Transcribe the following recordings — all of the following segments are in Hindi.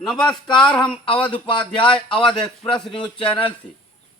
नमस्कार, हम Awadh Upadhyay Awadh express news channel से।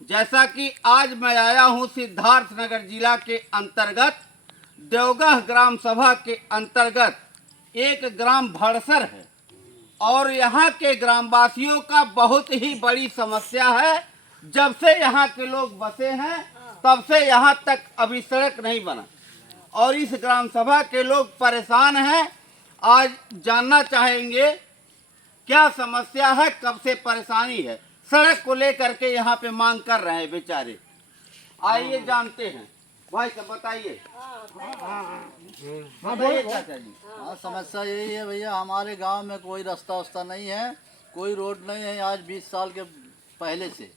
जैसा कि आज मैं आया हूं सिद्धार्थनगर जिला के अंतर्गत देवगह ग्राम सभा के अंतर्गत एक ग्राम भड़सर है और यहाँ के ग्रामवासियों का बहुत ही बड़ी समस्या है। जब से यहाँ के लोग बसे हैं तब से यहाँ तक अभी सड़क नहीं बना और इस ग्राम सभा के लोग परेशान हैं। आज जानना चाहेंगे क्या समस्या है, कब से परेशानी है, सड़क को लेकर के यहाँ पे मांग कर रहे हैं बेचारे। आइए जानते हैं। भाई साहब बताइए। बताइए चाचा जी। समस्या यही है भैया, हमारे गांव में कोई रास्ता वास्ता नहीं है, कोई रोड नहीं है। आज 20 साल के पहले से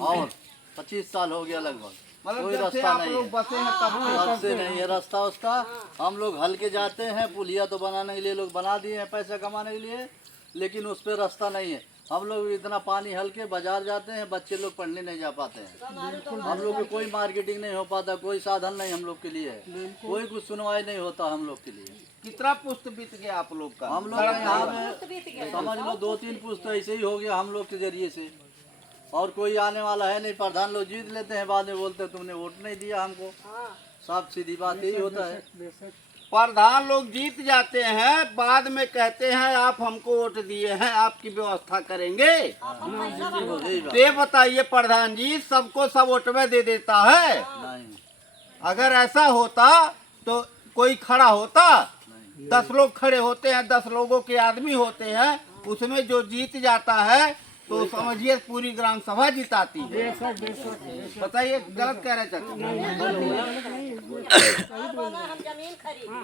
और 25 साल हो गया लगभग, कोई रास्ता नहीं है। बसे हैं तब से नहीं है रास्ता उसका। हम लोग हल के जाते हैं, पुलिया तो बनाने के लिए लोग बना दिए हैं पैसा कमाने के लिए, लेकिन उस पर रास्ता नहीं है। हम लोग इतना पानी हल के बाजार जाते हैं, बच्चे लोग पढ़ने नहीं जा पाते हैं। हम लोग की कोई मार्केटिंग नहीं हो पाता, कोई साधन नहीं हम लोग के लिए है, कोई कुछ सुनवाई नहीं होता हम लोग के लिए। कितना पुस्त बीत गया आप लोग का? हम लोग यहाँ में समझ लो 2-3 पुस्त ऐसे ही हो गया हम लोग के जरिए से, और कोई आने वाला है नहीं। प्रधान लोग जीत लेते हैं, बाद में बोलते हैं तुमने वोट नहीं दिया हमको। साफ सीधी बात यही होता है। प्रधान लोग जीत जाते हैं, बाद में कहते हैं आप हमको वोट दिए हैं, आपकी व्यवस्था करेंगे। तो ये बताइए प्रधान जी, सबको सब वोट में दे देता है? अगर ऐसा होता तो कोई खड़ा होता? 10 लोग खड़े होते हैं, 10 लोगों के आदमी होते हैं, उसमें जो जीत जाता है तो समझिए पूरी ग्राम सभा जिताती है। बताइए, गलत कह रहे चाचा?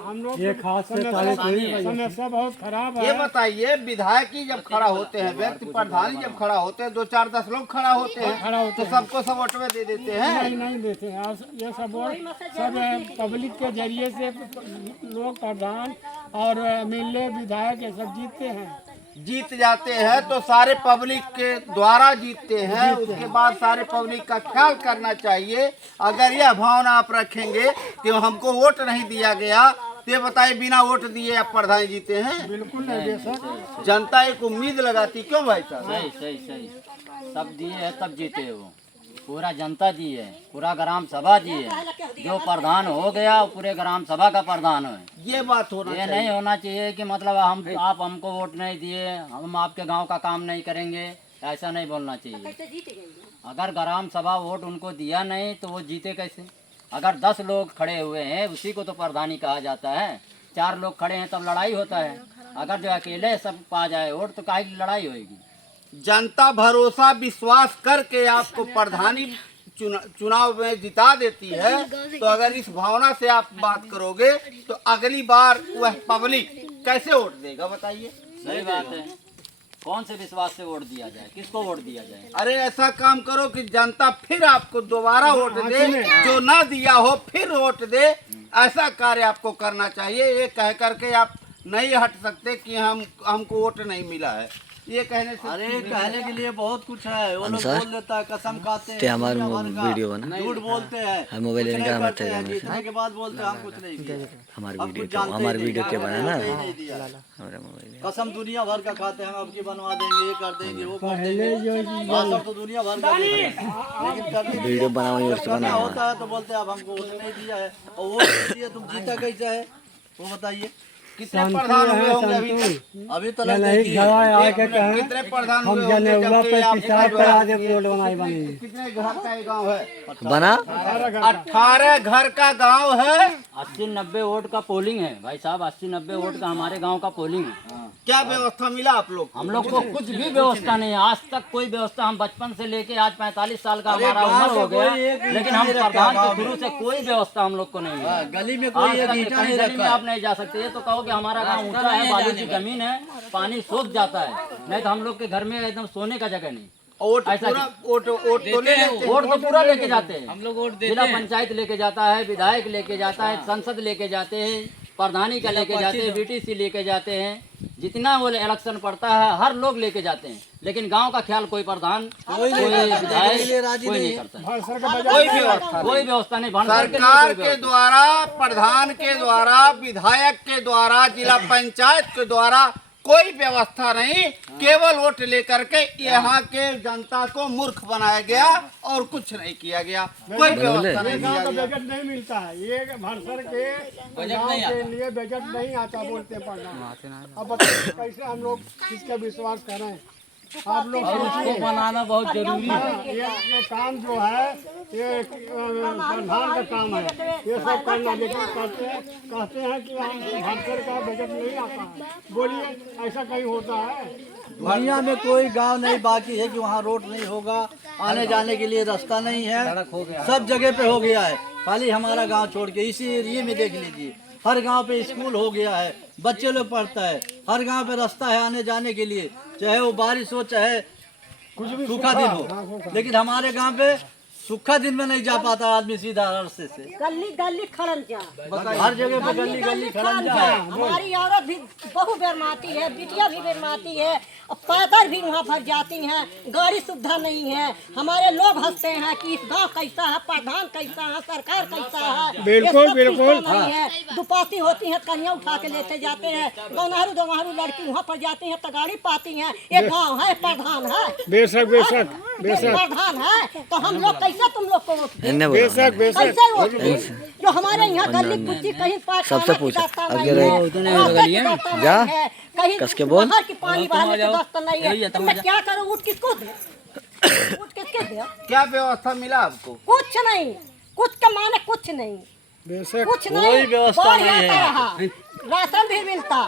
हम लोग ये खास समस्या बहुत खराब है। ये बताइए, विधायक ही जब खड़ा होते हैं, व्यक्ति प्रधान जब खड़ा होते हैं, 2-4-10 लोग खड़ा होते हैं तो सबको सब वोट में दे देते हैं? नहीं देते हैं। ये सब पब्लिक के जरिए से लोग प्रधान और एमएलए विधायक ये सब जीतते हैं। जीत जाते हैं तो सारे पब्लिक के द्वारा जीतते हैं, उसके बाद सारे पब्लिक का ख्याल करना चाहिए। अगर यह भावना आप रखेंगे कि हमको वोट नहीं दिया गया, तो ये बताइए बिना वोट दिए आप प्रधान जीते हैं? बिल्कुल नहीं दे सर। जनता एक उम्मीद लगाती, क्यों भाई साहब? सही सब दिए है तब जीते। वो पूरा जनता दी है, पूरा ग्राम सभा दी है। जो प्रधान हो गया वो पूरे ग्राम सभा का प्रधान है। ये बात होना ये नहीं होना चाहिए कि मतलब आप हमको वोट नहीं दिए, हम आपके गांव का काम नहीं करेंगे, ऐसा नहीं बोलना चाहिए। अगर ग्राम सभा वोट उनको दिया नहीं तो वो जीते कैसे? अगर 10 लोग खड़े हुए हैं उसी को तो प्रधानी कहा जाता है। 4 लोग खड़े हैं तब लड़ाई होता है। अगर जो अकेले सब पा जाए वोट तो काहे की लड़ाई होगी? जनता भरोसा विश्वास करके आपको प्रधानी चुनाव में जिता देती है, तो अगर इस भावना से आप बात करोगे तो अगली बार वह पब्लिक कैसे वोट देगा? बताइए। सही बात है। कौन से विश्वास से वोट दिया जाए? किसको वोट दिया जाए? अरे ऐसा काम करो कि जनता फिर आपको दोबारा वोट दे, जो ना दिया हो फिर वोट दे। ऐसा कार्य आपको करना चाहिए। ये कह करके आप नहीं हट सकते कि हमको वोट नहीं मिला है। ये कहने से अरे कहने के लिए बहुत कुछ है। वो लोग बोल देता है, कसम खाते हैं, वीडियो बना, झूठ बोलते हैं, मोबाइल कुछ निकाल नहीं मत करते हैं, जीतने के बाद बोलते हैं हम कुछ नहीं किए। हमारे वीडियो के बना ना नहीं दिया। हमारे मोबाइल कसम दुनिया भर का खाते हैं, हम अब की बनवा देंगे, ये कर देंगे, वो कर देंगे। भाषण तो दुनिया भर का देते हैं, लेकिन कभी वीडियो बनाओ करना होता है तो बोलते हैं अब हमको वोट नहीं दिया है। और वो दिया तुम जीता कैसे है वो बताइए। कितने प्रधान हुए होंगे अभी तक? अभी तो कितने प्रधान हुए होंगे? कितने घर का ये गाँव है? बना 18 घर का गांव है। 80-90 वोट का पोलिंग है भाई साहब। 80-90 वोट का हमारे गांव का पोलिंग है। क्या व्यवस्था मिला आप लोग? हम लोग को कुछ भी व्यवस्था नहीं है, आज तक कोई व्यवस्था। हम बचपन से लेके आज 45 साल का हमारा उम्र हो गया, लेकिन हम प्रधान के शुरू से कोई व्यवस्था हम लोग को नहीं मिला। गली में आज तक कहीं गली में आप नहीं जा सकते। ये तो कहो कि हमारा गांव ऊंचा है, बालू की जमीन है, पानी सूख जाता है, नहीं तो हम लोग के घर में एकदम सोने का जगह नहीं। वोट ऐसा पूरा वोट तो पूरा लेके जाते हैं। हम लोग वोट जिला पंचायत लेके जाता है, विधायक लेके जाता है, संसद लेके जाते हैं, प्रधानी का लेके जाते हैं, बीटीसी लेके जाते हैं। जितना वो इलेक्शन पड़ता है हर लोग लेके जाते हैं, लेकिन गांव का ख्याल कोई प्रधान कोई विधायक कोई नहीं करता। कोई व्यवस्था नहीं। सरकार के द्वारा, प्रधान के द्वारा, विधायक के द्वारा, जिला पंचायत के द्वारा कोई व्यवस्था नहीं, केवल वोट लेकर के यहाँ के जनता को मूर्ख बनाया गया और कुछ नहीं किया गया, कोई व्यवस्था नहीं गाँव किया का गया। बजट नहीं मिलता है, ये भरसर के गाँव के लिए बजट नहीं आता बोलते प्रधान। अब बताइए कैसे हम लोग किसका विश्वास करें? आप लोग सोचिए। बनाना बहुत जरूरी है। ये काम जो है ये प्रधान का काम है, ये सब करना, लेकिन कहते हैं कि हम भरसर का बजट नहीं आता है। बोलिए ऐसा कहीं होता है? दुनिया में कोई गांव नहीं बाकी है कि वहाँ रोड नहीं होगा, आने जाने के लिए रास्ता नहीं है, सब जगह पे हो गया है। खाली हमारा गांव छोड़ के इसी एरिया में देख लीजिए, हर गांव पे स्कूल हो गया है, बच्चे लोग पढ़ता है, हर गांव पे रास्ता है आने जाने के लिए, चाहे वो बारिश हो चाहे कुछ भी सूखा दिन हो। लेकिन हमारे गांव पे सूखा दिन में नहीं जा पाता आदमी सीधा रास्ते से। गली गली खड़ंजा, हर जगह पे गली गली खड़ंजा है। हमारी औरत भी बहु बेरमाती है, बिटिया भी बेरमाती है, और पैदल भी वहाँ पर जाती हैं, गाड़ी सुविधा नहीं है। हमारे लोग हंसते हैं कि इस गांव कैसा है, प्रधान कैसा है, सरकार कैसा है। बिल्कुल, ये सब बिल्कुल। सुविधा नहीं है। दुपाती होती है, कन्या उठा के लेते जाते हैं, गौनहरू दोनहरू लड़की वहाँ पर जाती हैं तो गाड़ी पाती हैं। ये गाँव है, प्रधान है, बेशक बेशक बेशक प्रधान है, तो हम लोग कैसे तुम लोग को वोट दें? इन्हें बोलो बेशक बेशक कैसे वोट दें? जो हमारे यहाँ गली कुची कहीं पास सबसे पूछ, अगर जा, कहीं कस के बोल। बाहर की पानी बहाने की व्यवस्था नहीं है, तो मैं क्या करूँ? वोट किसको दे? वोट किसके दे? क्या व्यवस्था मिला आपको? कुछ नहीं, कुछ के माने कुछ नहीं, बेशक कुछ कोई नहीं। व्यवस्था बाढ़ नहीं आता है। रहा, राशन भी मिलता,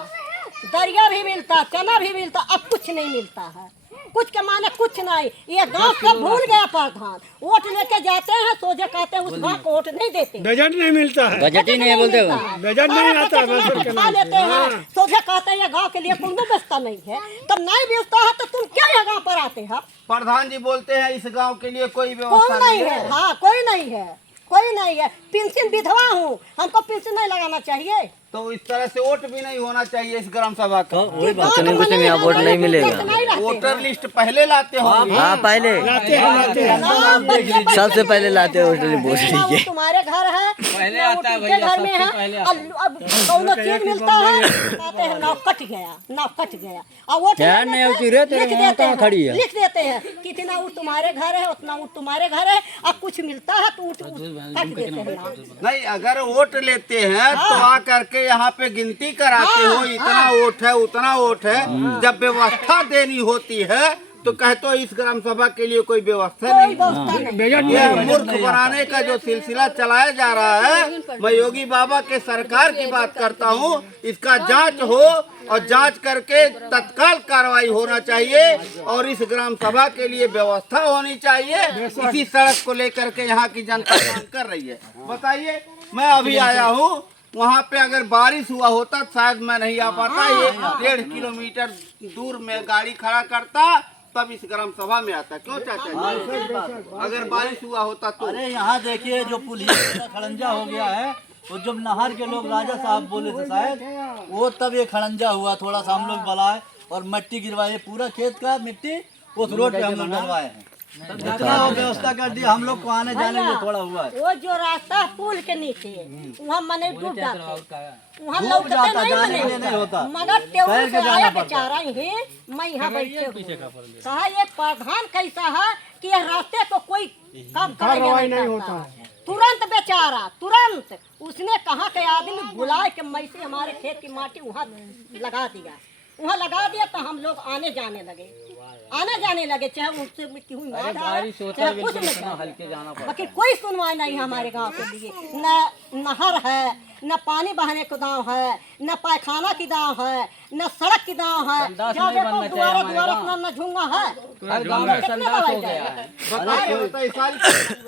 दरिया भी मिलता, चना भी मिलता, अब कुछ नहीं मिलता है। कुछ के माने कुछ नहीं। ये गांव सब भूल गया प्रधान। वोट लेके जाते हैं, सोचे कहते हैं उस गांव को वोट नहीं देते। बजट नहीं मिलता है, बजट ही नहीं बोलते हो। बजट नहीं आता है बजट के खा लेते हैं, सोचे कहते हैं ये गांव के लिए कोई व्यवस्था नहीं है। तब नहीं व्यवस्था है तो तुम क्या ये गांव पर आते हैं? प्रधान जी बोलते हैं इस गांव के लिए कोई कोई व्यवस्था नहीं है। हाँ, कोई नहीं है, कोई नहीं है। पेंशन विधवा हूँ, हमको पेंशन नहीं लगाना चाहिए। तो इस तरह से वोट भी नहीं होना चाहिए इस ग्राम सभा का। कुछ नहीं कुछ नहीं, यहाँ वोट नहीं मिलेगा। वोटर लिस्ट पहले लाते होंगे। हाँ पहले सबसे पहले लाते हो वोट लीजिए। तुम्हारे घर है, पहले आता है भैया, घर में है। अब कौनो चीज मिलता है, कहते हैं नाव कट गया, नाव कट गया। और वोट लिख देते हैं कितना ऊँट तुम्हारे घर है, उतना ऊँट तुम्हारे घर है। अब कुछ मिलता है तो ऊँट कट देते हैं नाव। नहीं, अगर वोट लेते हैं तो आ करके यहाँ पे गिनती कराते हो, इतना वोट है उतना वोट है। जब व्यवस्था देनी होती है तो कहते हो इस ग्राम सभा के लिए कोई व्यवस्था कोई नहीं। व्यवस्था नहीं। बजट यह मूर्ख बनाने का जो सिलसिला चलाया जा रहा है, मैं योगी बाबा के सरकार की बात करता हूँ। इसका जांच हो और जांच करके तत्काल कार्रवाई होना चाहिए और इस ग्राम सभा के लिए व्यवस्था होनी चाहिए। इसी सड़क को लेकर के यहाँ की जनता मांग कर रही है। बताइए, मैं अभी आया हूँ, वहाँ पे अगर बारिश हुआ होता शायद मैं नहीं आ पाता। ये 1.5 किलोमीटर दूर में गाड़ी खड़ा करता तब इस ग्राम सभा में आता। क्यों चाचा जी? अगर बारिश हुआ होता तो। अरे यहाँ देखिए जो पुलिया खड़ंजा हो गया है, वो जब नहर के लोग राजा साहब बोले थे शायद, वो तब ये खड़ंजा हुआ। थोड़ा सा हम लोग बलाए और मिट्टी गिरवाए, पूरा खेत का मिट्टी उस रोड पे हम लोग डलवाए हैं। इतना व्यवस्था कर दिया, हम लोग को आने जाने में थोड़ा हुआ है। वो जो रास्ता पुल के नीचे वहाँ मने डूब जाते, वहाँ डूब लौटते जाता, नहीं जाने के लिए मने। नहीं होता। मगर टेबल तैर के से जाना आया पड़ता। बेचारा ही, मैं यहाँ बैठे हूँ। कहा ये प्रधान कैसा है कि ये रास्ते को कोई काम कार्रवाई नहीं नहीं होता करता। है। तुरंत बेचारा, तुरंत उसने कहा के आदमी बुलाए के मैसे हमारे खेत की माटी वहाँ लगा दिया। वहाँ लगा दिया तो हम लोग आने जाने लगे, चाहे उससे क्यों मार डाले, चाहे कुछ नहीं, हल्के जाना पड़ता बाकी कोई सुनवाई नहीं हमारे गांव के लिए। न नहर है, न पानी बहाने का गाँव है, न पायखाना की गाँव है, न सड़क की गाँव है। जहाँ देखो द्वारा द्वारा अपना न झुंगा है। हर गांव में संडास हो गया है।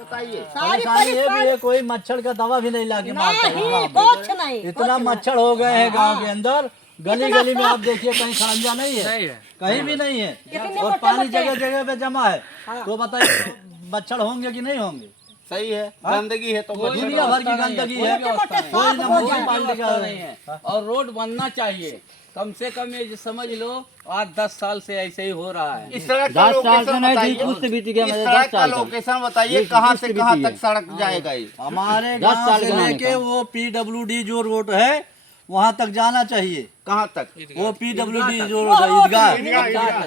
बताइए। सारी परेशानी ये भी परिस्थिति है, कोई मच्छर का दवा भी नहीं लाके मारते हैं नहीं, गाँव में। कुछ नहीं, इतना मच्छर हो गए हैं गांव के अंदर, गली गली में आप देखिए कहीं खड़ंजा नहीं है, कहीं भी नहीं है, इतने और मोटे पानी मोटे- जगह जगह पे जमा है। तो बताइए मच्छर होंगे कि नहीं होंगे? सही है, गंदगी है तो दुनिया भर की गंदगी है, कोई ना म्यूनसिपालिटी का नहीं है। और रोड बनना चाहिए, कम से कम ये जो समझ लो आज 10 साल से ऐसे ही हो रहा है। इस सड़क का 10 साल से लोकेशन नहीं बताइए। थी, कुछ से बीत गया, इस मेरे सड़क 10 का साल का। लोकेशन बताइए, कहाँ से कहाँ तक सड़क जाएगा ये? हमारे 10 गांव साल से के नाम लेके का। वो PWD जो रोड है वहाँ तक जाना चाहिए। कहाँ तक? वो PWD जो ईदगाह तक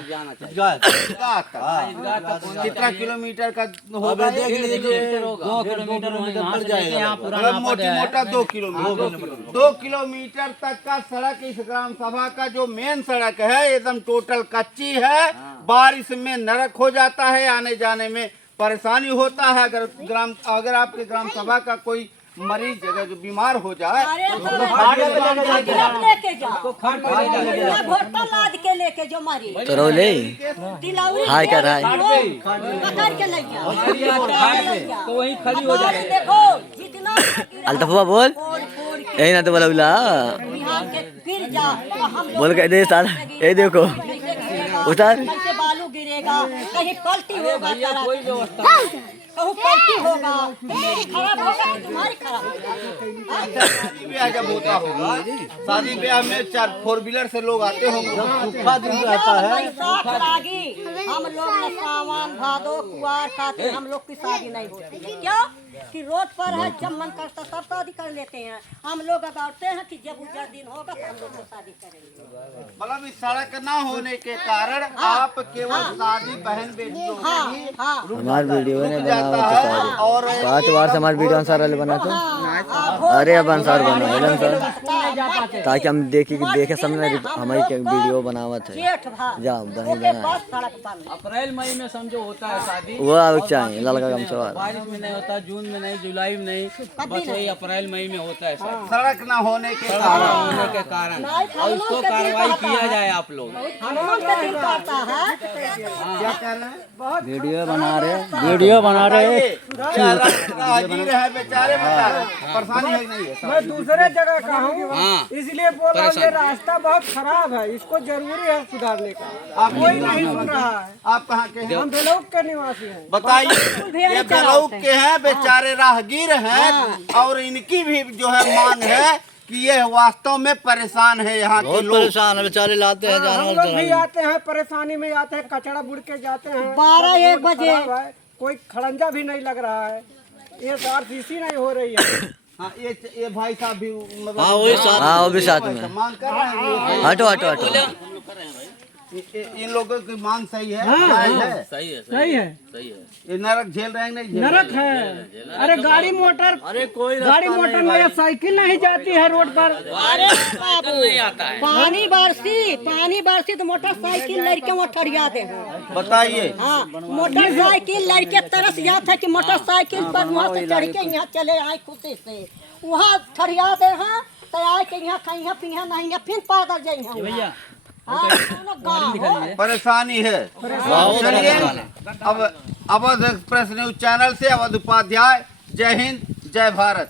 जाना चाहिए। ईदगाह कहाँ तक? कितना किलोमीटर का होगा? अब देख लीजिए 2 किलोमीटर पड़ जाएगा। यहाँ पुराना मतलब मोटी मोटा 2 किलोमीटर। 2 किलोमीटर तक का सड़क इस ग्राम सभा का जो मेन सड़क है एकदम टोटल कच्ची है। बारिश में नरक हो जाता है, आने जाने में परेशानी होता है। अगर आपके ग्राम सभा का कोई मरीज अगर जो बीमार हो जाए अरे तो लेके जाओ, भोटा लाद के लेके जो मारी तो रोले तिलौरी हाय कर रहा है। पकड़ के ले जाओ। तो वहीं खड़ी हो जाए। देखो जितना अल्तफा बोल फोड़ फोड़ के यही ना तो बोला बिहार के गिर जा तो हम लोग बोल के दे साल ये देखो कैसे गिरेगा, उतार कैसे बालू गिरेगा, कहीं पलटी होगा, कहूँ पलटी होगा, मेरी खराब होगा कि तुम्हारी खराब होगा। शादी ब्याह जब होता होगा, शादी ब्याह में 4 व्हीलर से लोग आते होंगे। सूखा दिन रहता है। बैसाख लागी हम लोग ने सावन भादो कुआर कार्तिक हम लोग की शादी नहीं होती है। क्यों कि रोड पर है, जब मन करता सब शादी कर लेते हैं। हम लोग अगाड़ते हैं कि जब उजर दिन होगा तो हम लोग तो शादी करेंगे। मतलब इस सड़क न होने के कारण आप केवल शादी बहन बेटियों हाँ की हाँ हमारे वीडियो ने जाता बनावा है। तो सारी और 5 बार से हमारे वीडियो अनुसार वाले बना तो अरे अब अनुसार बना सर ताकि हम देखे सामने हमारी वीडियो बनावत है। जेठ भाग जा वही ओके बना बस सड़क बंद। अप्रैल मई में समझो होता है शादी। वो अब चाहिए लड़का कम सवाल बारिश में नहीं होता, जून में नहीं, जुलाई में नहीं, बस यही अप्रैल मई में होता है शादी। सड़क न होने के सड़क कारण न होने के कारण और उसको कार्रवाई किया जाए आप लोग। हनुमान का दिन पड़ता है। क्या कह रहे हैं? वीडियो बना रहे क्या राहगीर है बेचारे, बता रहे हैं। परेशानी है कि नहीं है? मैं दूसरे जगह का हूँ, हाँ। इसलिए बोल रहा हूँ ये रास्ता बहुत खराब है, इसको जरूरी है सुधारने का। कोई नहीं सुन रहा है। आप कहाँ के हैं? हम बेलौक के निवासी हैं। बताइए, ये बेलौक के हैं, बेचारे राहगीर हैं और इनकी भी जो है मांग है कि ये वास्तव में परेशान है यहाँ के बहुत लोग। परेशान है बेचारे, लाते हैं हम जानवर लोग भी चराने। आते हैं, परेशानी में आते हैं, कचड़ा बुड़ के जाते हैं। 12-1 बजे खराब है, कोई खड़ंजा भी नहीं लग रहा है, ये RCC नहीं हो रही है। हाँ, ये भाई साहब भी मतलब हाँ वही साथ हाँ वो भी साथ में मांग कर रहे हैं। हटो हटो हटो इन लोगों की मांग सही है, जायज है। सही है, सही है, ये नरक झेल रहे हैं कि नहीं झेल रहे? नरक है। अरे गाड़ी मोटर, अरे कोई गाड़ी मोटर में साइकिल नहीं जाती है रोड पर। अरे बाबू पानी बरसी तो मोटरसाइकिल लड़के वो ठरिया दे हैं। बताइए। हाँ मोटरसाइकिल लड़के तरस जाता है कि मोटरसाइकिल पर वहाँ से चढ़ के यहाँ चले आए खुशी से, वहाँ ठरिया दे हैं तो आए के यहाँ कहीं पिया नहीं फिर पैदल जाइए भैया। परेशानी है। चलिए अब अवध एक्सप्रेस न्यूज चैनल से अवध उपाध्याय, जय हिंद जय भारत।